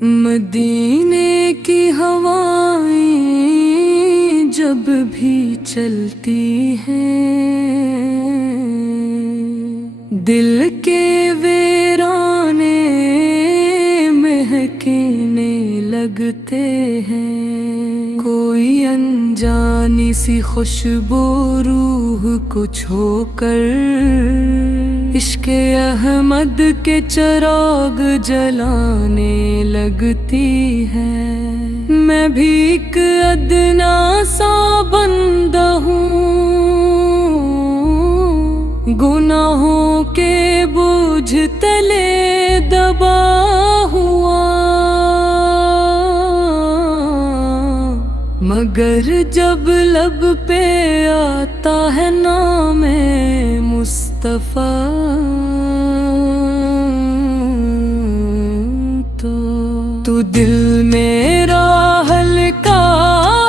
मदीने की हवाएं जब भी चलती हैं, दिल के वीराने महकने लगते हैं। कोई अनजानी सी खुशबू रूह को छोकर इश्क़े अहमद के चिराग जलाने लगती है। मैं भी एक अदना सा बंदा हूँ, गुनाहों के बोझ तले दबा हुआ, मगर जब लब पे आता है नाम मुस्तफ़ा तो दिल मेरा हल्का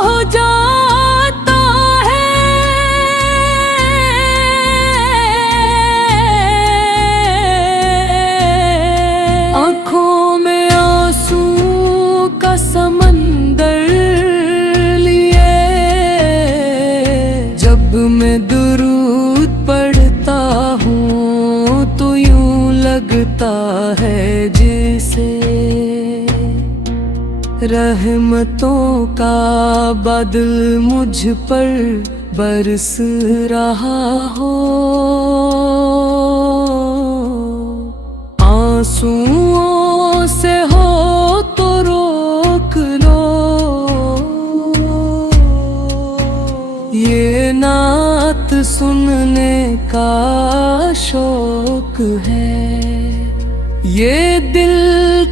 हो जाता है। आँखों में आंसू का समंदर लिए जब मैं दुरूद पढ़ता हूँ तो यूं लगता है जैसे रहमतों का बादल मुझ पर बरस रहा हो। आंसुओं से हो तो रोक लो, ये नात सुनने का शौक है। ये दिल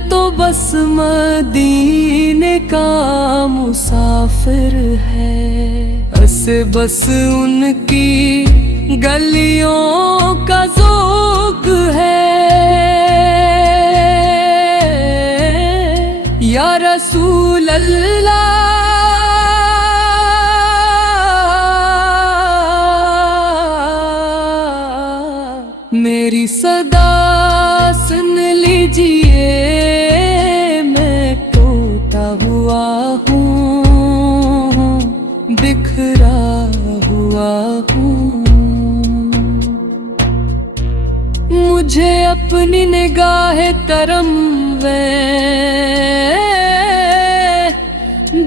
तो बस मदीने का मुसाफिर है, बस उनकी गलियों का ज़ौक़ है। या रसूल अल्लाह मेरी सदा सुन लीजिए, मैं टूटा हुआ हूँ, बिखरा हुआ हूँ। मुझे अपनी निगाह करम में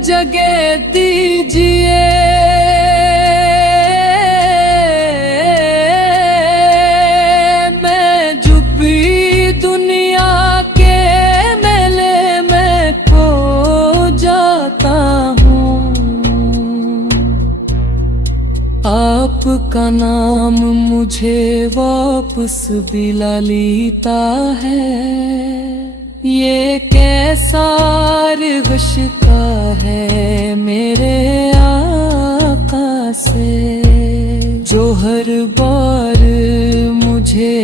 जगह दीजिए। आपका नाम मुझे वापस दिला लेता है। ये कैसा रिश्ता है मेरे आका से, जो हर बार मुझे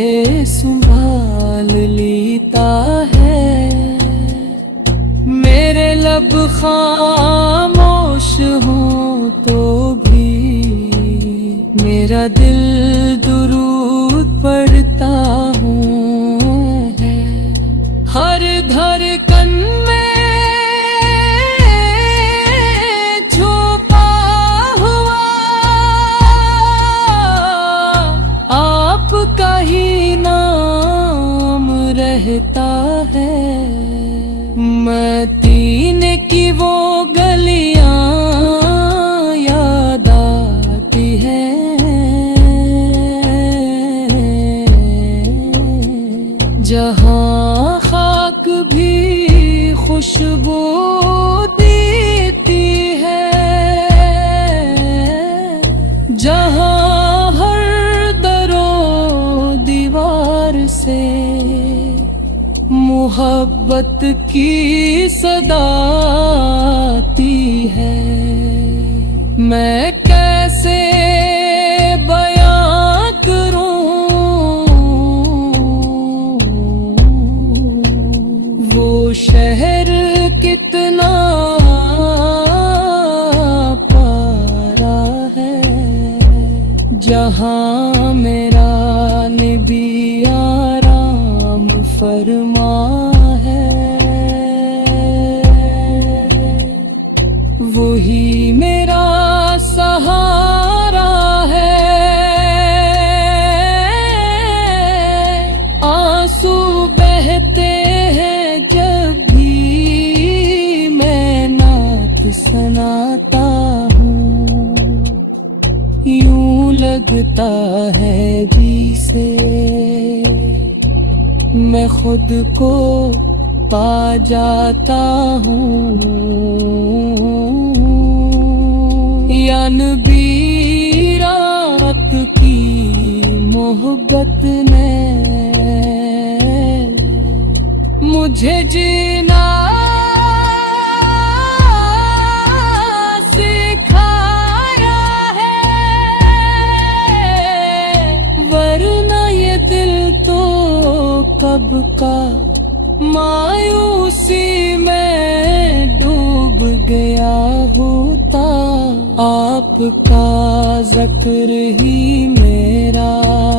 संभाल लेता है। मेरे लब खामोश हों तो मेरा दिल दुरूद पढ़ता हूँ है। हर धड़कन में छुपा हुआ आपका ही नाम रहता है। मदीने की वो गलियां जहाँ खाक भी खुशबू देती है, जहाँ हर दरो दीवार से मोहब्बत की सदा आती है। मैं कैसे शहर कितना प्यारा है, जहाँ मेरा नबी आराम फरमा है। मैं खुद को पा जाता हूँ। या नबी रात की मोहब्बत ने मुझे जीना सिखाया है, वरना ये दिल तो कब का मायूसी में डूब गया होता। आपका ज़िक्र ही मेरा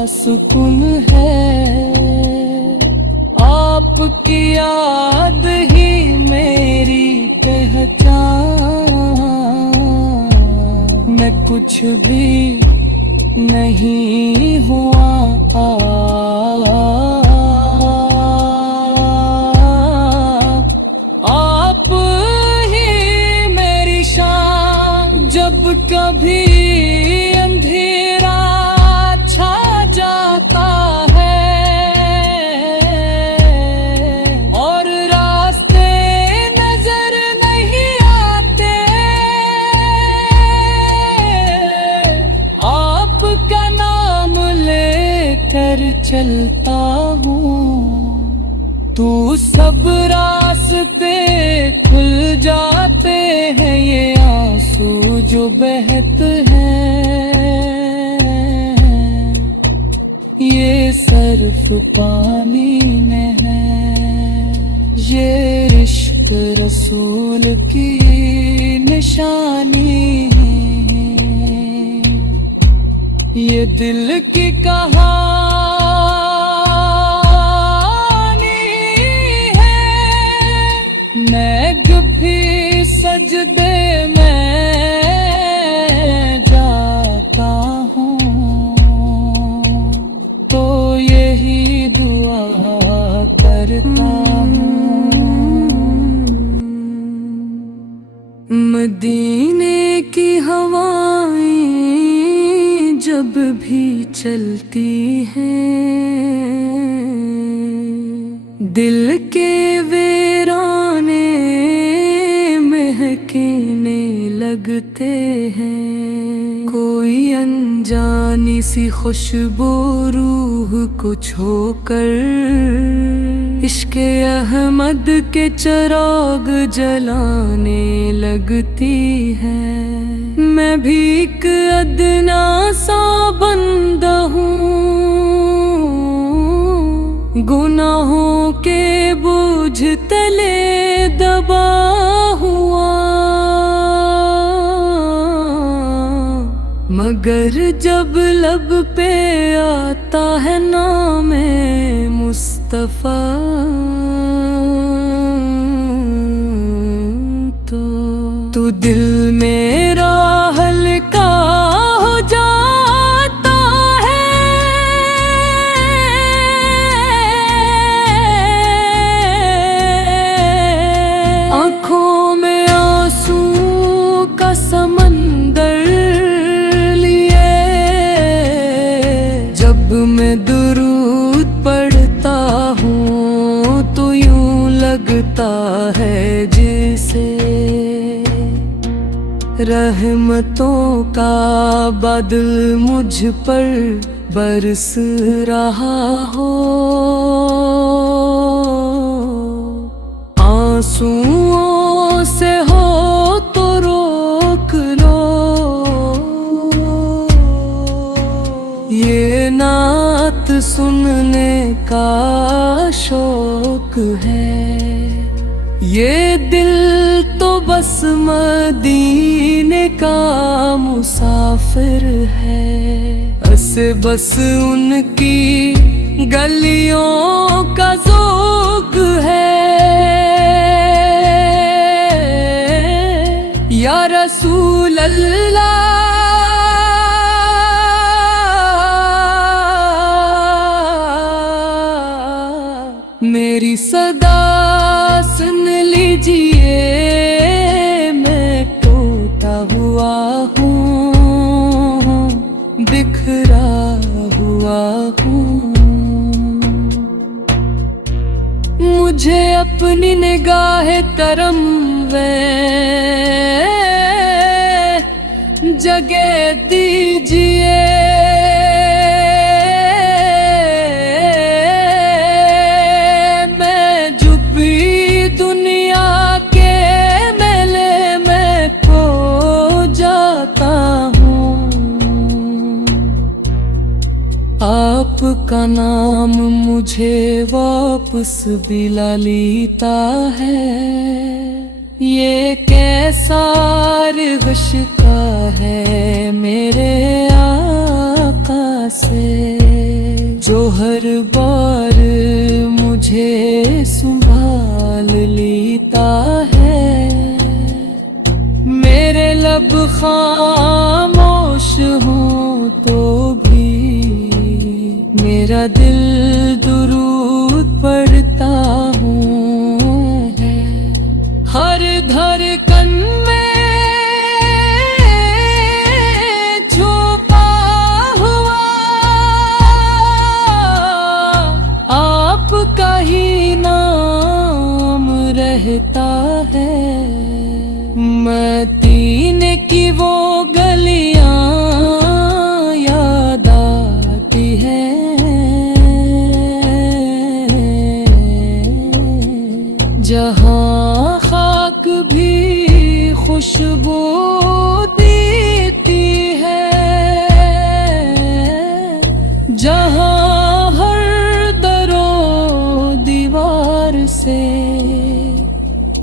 सुकून है, आपकी याद ही मेरी पहचान। मैं कुछ भी नहीं हुआ आप ही मेरी शान। जब कभी अंधेरा छा जाता है और रास्ते नजर नहीं आते, आपका नाम लेकर चलता हूँ। तू सब रास्ते खुल जाते हैं, ये आंसू जो बहते हैं ये सिर्फ पानी में है। ये इश्क रसूल की निशानी है, ये दिल की कहानी मैं भी सजदे में जाता हूँ, तो यही दुआ करता हूँ। मदीने की हवाएं जब भी चलती हैं, दिल के वीराने महकने लगते हैं। कोई अनजानी सी खुशबू रूह को छोकर इश्क़े अहमद के चिराग जलाने लगती है। मैं भी एक अदना सा बंदा हूँ, गुनाहों के बोझ तले दबा हुआ, मगर जब लब पे आता है नाम मुस्तफा, तो दिल मेरा हल्का हो जाता है। आँखों में आंसू का समंदर लिए जब मैं दुरूद पढ़ता हूँ, तो यूं लगता है जैसे रहमतों का बादल मुझ पर बरस रहा हो। आंसुओं से हो तो रोक लो, ये नात सुनने का शौक है। ये दिल तो बस मदीने का मुसाफिर है, बस उनकी गलियों का ज़ौक़ है। या रसूल अल्लाह मेरी सदा सुन लीजिए, मैं टूटा हुआ हूँ, बिखरा हुआ हूँ। अपनी निगाह करम वे जगह दीजिए। मैं जो भी दुनिया के मेले में खो जाता हूँ, आपका नाम मुझे वापस दिला लेता है। ये कैसा रिश्ता है मेरे आका से, जो हर बार मुझे संभाल लेता है। मेरे लब खामोश हूँ तो भी मेरा दिल दुरूद पढ़ता हूँ। हर धड़कन में छुपा हुआ आपका ही नाम रहता है। मदीने की वो गलियां याद आती है, जहाँ खाक भी खुशबू देती है, जहाँ हर दरो दीवार से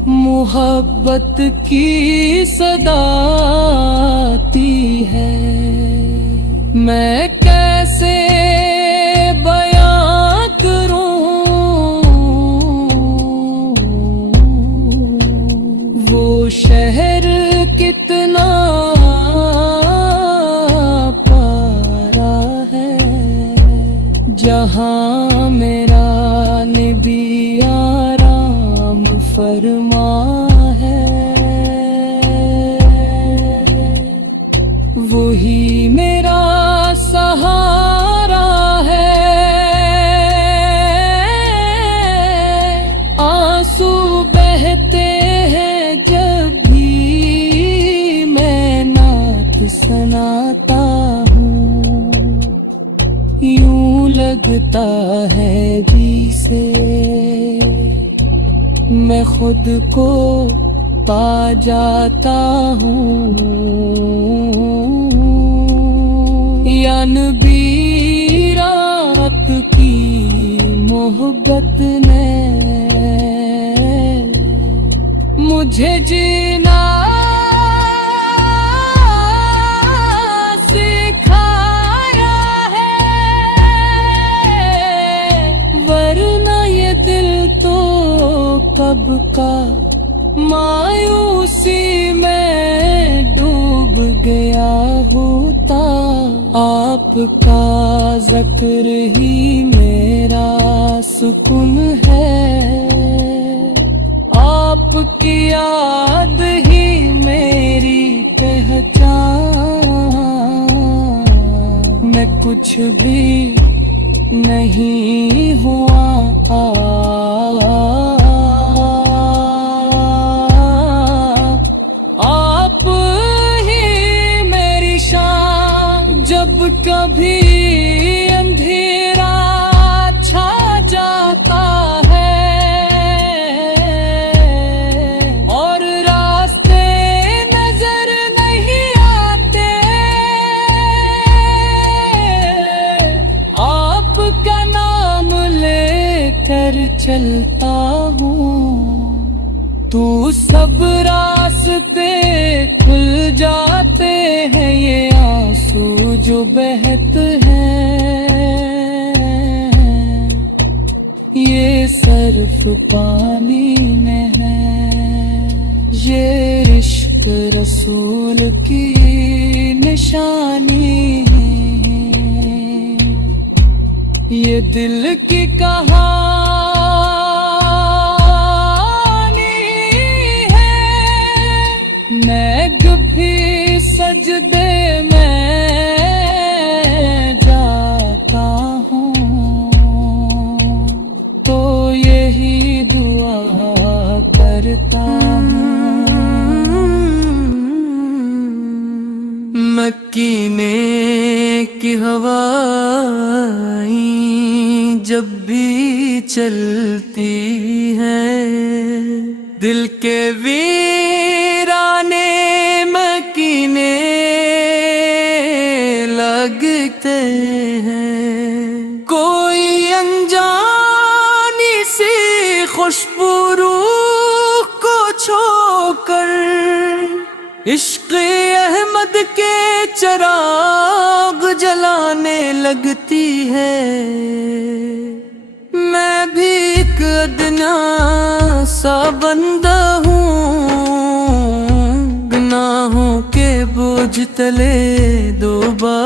मोहब्बत की सदा आती है। मैं कैसे बयां करूं वो शहर कितना प्यारा है, जहाँ मेरा नबी आराम फरमा है। वही मेरा सहारा है, आंसू बहते हैं जब भी मैं नात सुनाता हूँ। यूं लगता है जिसे मैं खुद को पा जाता हूँ। या नबी रात की मोहब्बत ने मुझे जीना सिखाया है, वरना ये दिल तो कब का मायूसी में डूब गया होता। आपका ज़िक्र ही मेरा सुकून है, आपकी याद ही मेरी पहचान। मैं कुछ भी नहीं हुआ आप ही मेरी शान। जब कभी अंधेरा छा जाता है और रास्ते नजर नहीं आते, आपका नाम लेकर चलता हूँ। तू सब रास्ते खुल जाते हैं, ये आंसू जो बहते हैं ये सिर्फ पानी में है। ये इश्क रसूल की निशानी है, ये दिल की कहानी मैं भी सजदे में जाता हूँ, तो यही दुआ करता हूँ। मकीने की हवाएं जब भी चलती है, दिल के वीराने मकीने लगते हैं। कोई अनजानी सी खुशबू रूह को छोकर इश्क़ अहमद के चिराग जलाने लगती है। मैं भी एक अदना सा बंदा हूँ, गुनाहों के बोझ तले डूबा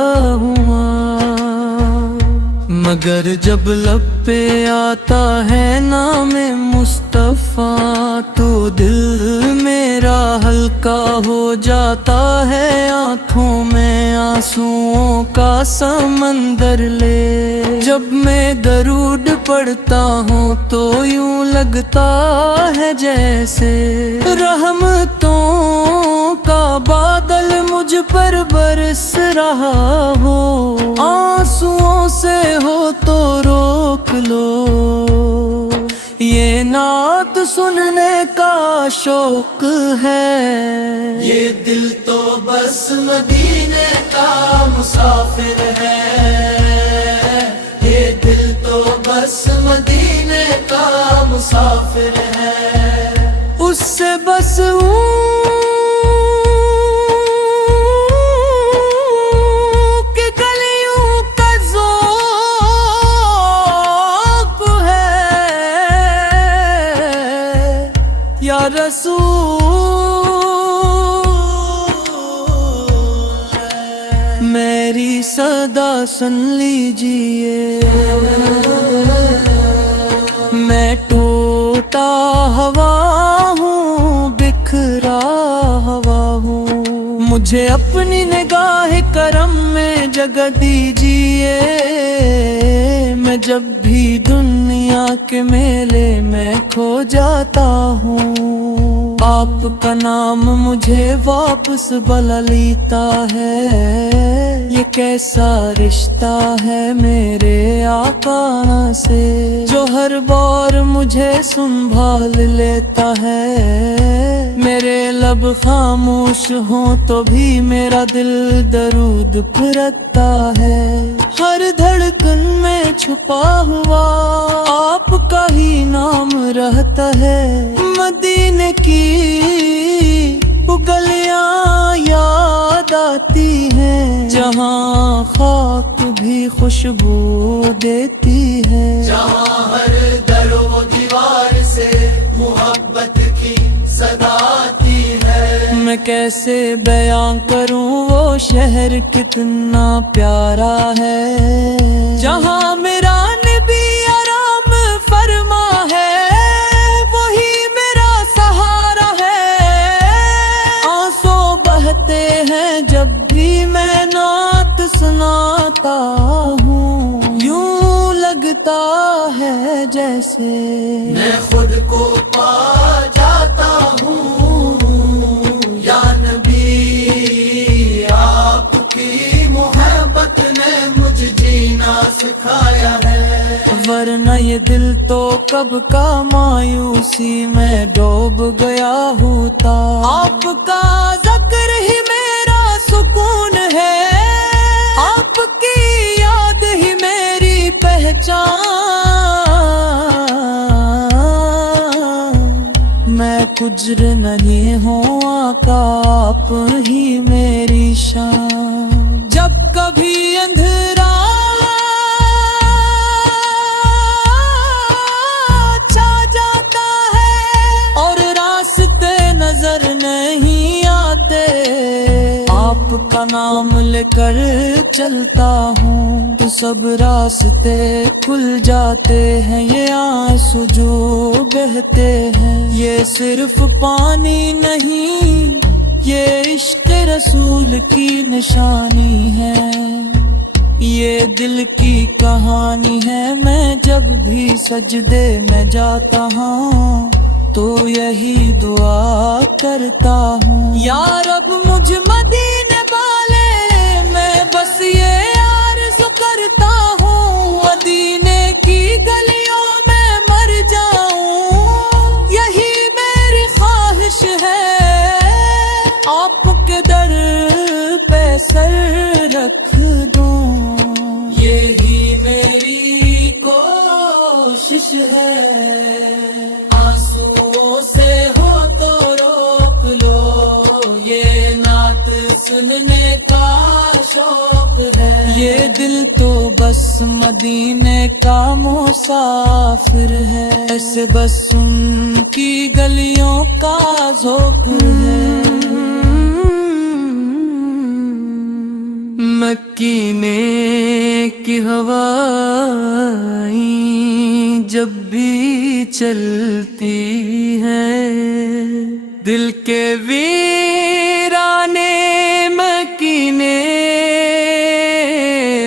हुआ, मगर जब लब पे आता है नाम मुस्तफ़ा तो दिल मेरा हल्का हो जाता है। आँखों में आंसुओं का समंदर ले जब मैं दरूद पढ़ता हूँ तो यूं लगता है जैसे रहमतों का बादल मुझ पर बरस रहा हो। आंसुओं से हो तो रोक लो, ये नात सुनने का शौक है। ये दिल तो बस मदीने का मुसाफिर है, ये दिल तो बस मदीने का मुसाफिर है। उससे बस कि गलियों का ज़ौक़ है या रसूल। मेरी सदा सुन लीजिए, मैं टूटा हवा हूँ, बिखरा हवा हूँ। मुझे अपनी निगाह करम में जगह दीजिए। मैं जब भी दुनिया के मेले में खो जाता हूँ, आपका नाम मुझे वापस बुला लेता है। ये कैसा रिश्ता है मेरे आका से, जो हर बार मुझे संभाल लेता है। मेरे लब खामोश हों तो भी मेरा दिल दरूद पढ़ता है। हर धड़कन में छुपा हुआ आपका ही नाम रहता है। मदीने की गलियां याद आती हैं, जहाँ खाक भी खुशबू देती है, जहाँ हर दर व दीवार से मोहब्बत की सदा आती है। मैं कैसे बयां करूं वो शहर कितना प्यारा है, जहाँ मेरा नबी आराम फरमा है, वही मेरा सहारा है। आंसू बहते हैं जब भी मैं नात सुनाता हूँ, यूं लगता है जैसे मैं खुद को पा जाता हूँ। या नबी आपकी मोहब्बत ने मुझे जीना सिखाया है, वरना ये दिल तो कब का मायूसी में डूब गया होता। आपका ज़िक्र ही मेरा सुकून है, आपकी याद ही मेरी पहचान। मैं गुज़र नहीं हूँ आका, आप ही मेरी शान। जब कभी अंधेरा छा जाता है और रास्ते नजर नहीं आते, आपका नाम लेकर चलता हूँ तो सब रास्ते खुल जाते हैं। ये आंसू जो बहते हैं ये सिर्फ पानी नहीं, ये इश्क़ रसूल की निशानी है। ये दिल की कहानी है, मैं जब भी सजदे में जाता हूँ तो यही दुआ करता हूँ। या रब मुझ मदीने वाले, मैं बस ये आरज़ू करता हूँ, मदीने की गलियों में मर जाऊं, यही मेरी ख्वाहिश है। आपके दर पे सर रख दूं, यही मेरी कोशिश है। आंसुओं से हो तो रोक लो, ये नात सुनने का शौक है। ये दिल तो बस मदीने का मुसाफिर है, ऐसे बस उनकी गलियों का ज़ौक़ है। मदीने की हवाएं जब भी चलती है, दिल के वीराने मदीने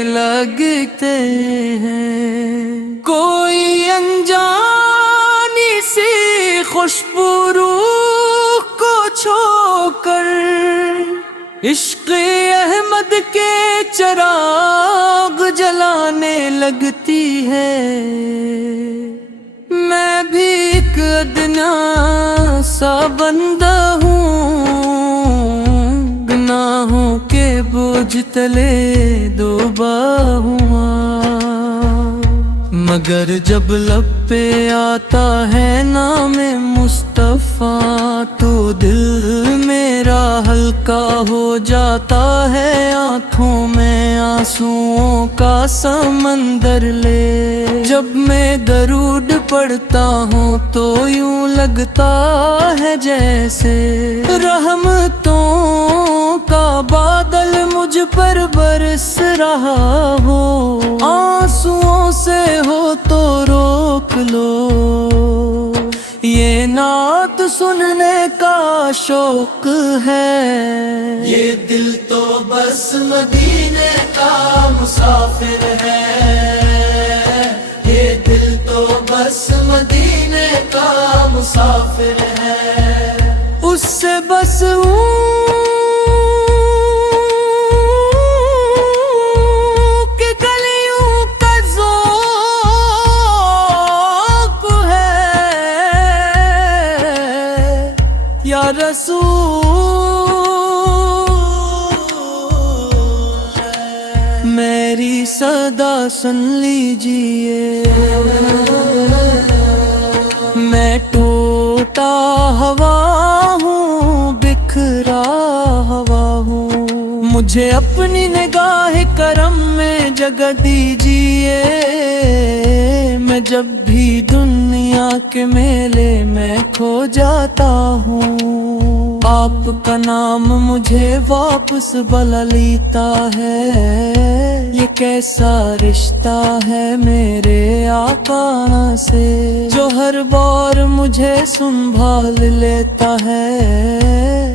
लगते हैं। कोई अनजानी सी खुशबू रूह को छोकर इश्क़ अहमद के चिराग जलाने लगती है। मैं भी एक अदना सा बंदा हूँ, गुनाहों के बोझ तले डूबा हुआ, मगर जब लब पे आता है नाम मुस्तफ़ा, तो दिल मेरा हल्का हो जाता है। आँखों में आंसुओं का समंदर ले, जब मैं दरूद पढ़ता हूँ तो यूं लगता है जैसे रहमतों का बादल मुझ पर बरस रहा हो। आंसुओं से हो तो रोक लो, ये नात सुनने का शौक है। ये दिल तो बस मदीने का मुसाफिर है, ये दिल तो बस मदीने का मुसाफिर है। उससे बस के गलियों का ज़ौक़ है। या रसूल मेरी सदा सुन लीजिए, मैं टूटा हवा हूँ, बिखरा हवा हूँ, मुझे अपनी निगाह करम में जगह दीजिए। मैं जब भी दुनिया के मेले में खो जाता हूँ, आपका नाम मुझे वापस बुला लेता है। ये कैसा रिश्ता है मेरे आका से, जो हर बार मुझे संभाल लेता है।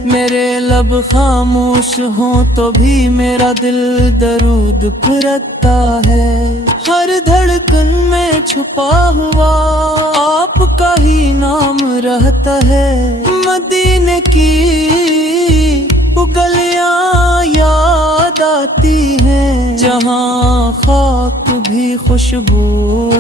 मेरे लब खामोश हों तो भी मेरा दिल दरूद पढ़ता है। हर धड़कन में छुपा हुआ आपका ही नाम रहता है। मदीने की गलियां याद आती हैं, जहाँ खाक भी खुशबू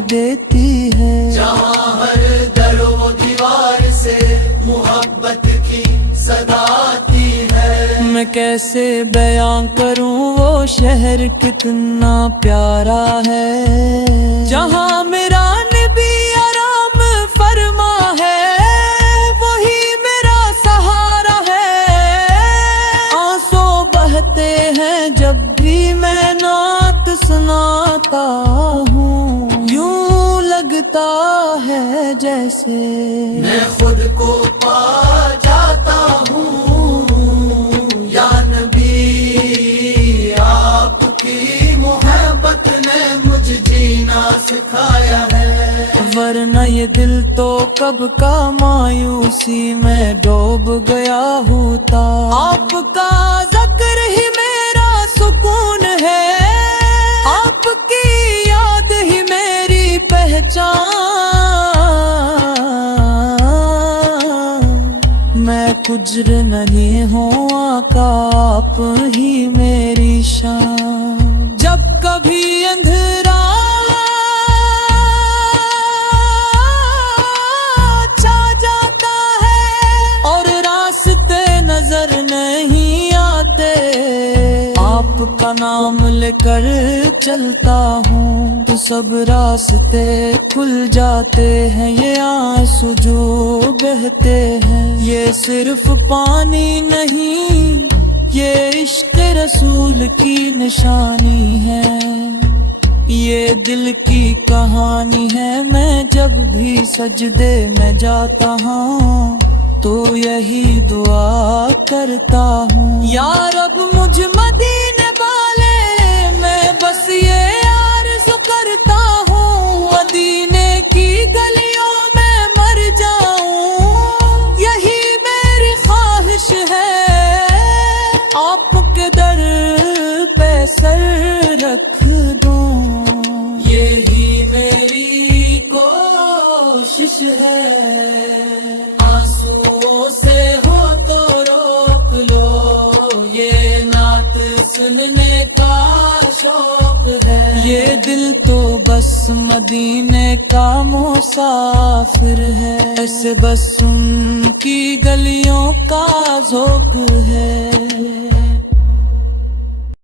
देती है। जहाँ हर दर व दीवार से मोहब्बत की सदा आती है। मैं कैसे बयां करूं वो शहर कितना प्यारा है, जहाँ मेरा नबी आराम फरमा है, वही मेरा सहारा है। आंसू बहते हैं जब भी मैं नात सुनाता हूँ, यूं लगता है जैसे मैं खुद को पा जाता हूँ। या नबी आपकी मोहब्बत ने मुझे जीना सिखाया है, वरना ये दिल तो कब का मायूसी में डूब गया होता। आपका ज़िक्र ही मेरा सुकून है, आपकी याद ही मेरी पहचान मैं कुज्र नहीं हूँ आका, आप ही मेरी शान। जब कभी अंधेरा छा जाता है और रास्ते नजर नहीं आते, आपका नाम लेकर चलता हूँ तो सब रास्ते खुल जाते हैं। ये आंसू जो बहते हैं ये सिर्फ पानी नहीं, ये इश्क रसूल की निशानी है। ये दिल की कहानी है, मैं जब भी सजदे में जाता हूँ तो यही दुआ करता हूँ। या रब मुझ मदीने वाले, मैं बस ये आरज़ू करता हूँ, मदीने की गलियों में मर जाऊं, यही मेरी ख्वाहिश है। आपके दर पे सर रख दूं, यही मेरी कोशिश है। आंसुओं से हो तो रोक लो, ये नात सुनने का शौक है। ये दिल तो बस मदीने का मुसाफिर है, ऐसे बस उनकी गलियों का ज़ौक़ है।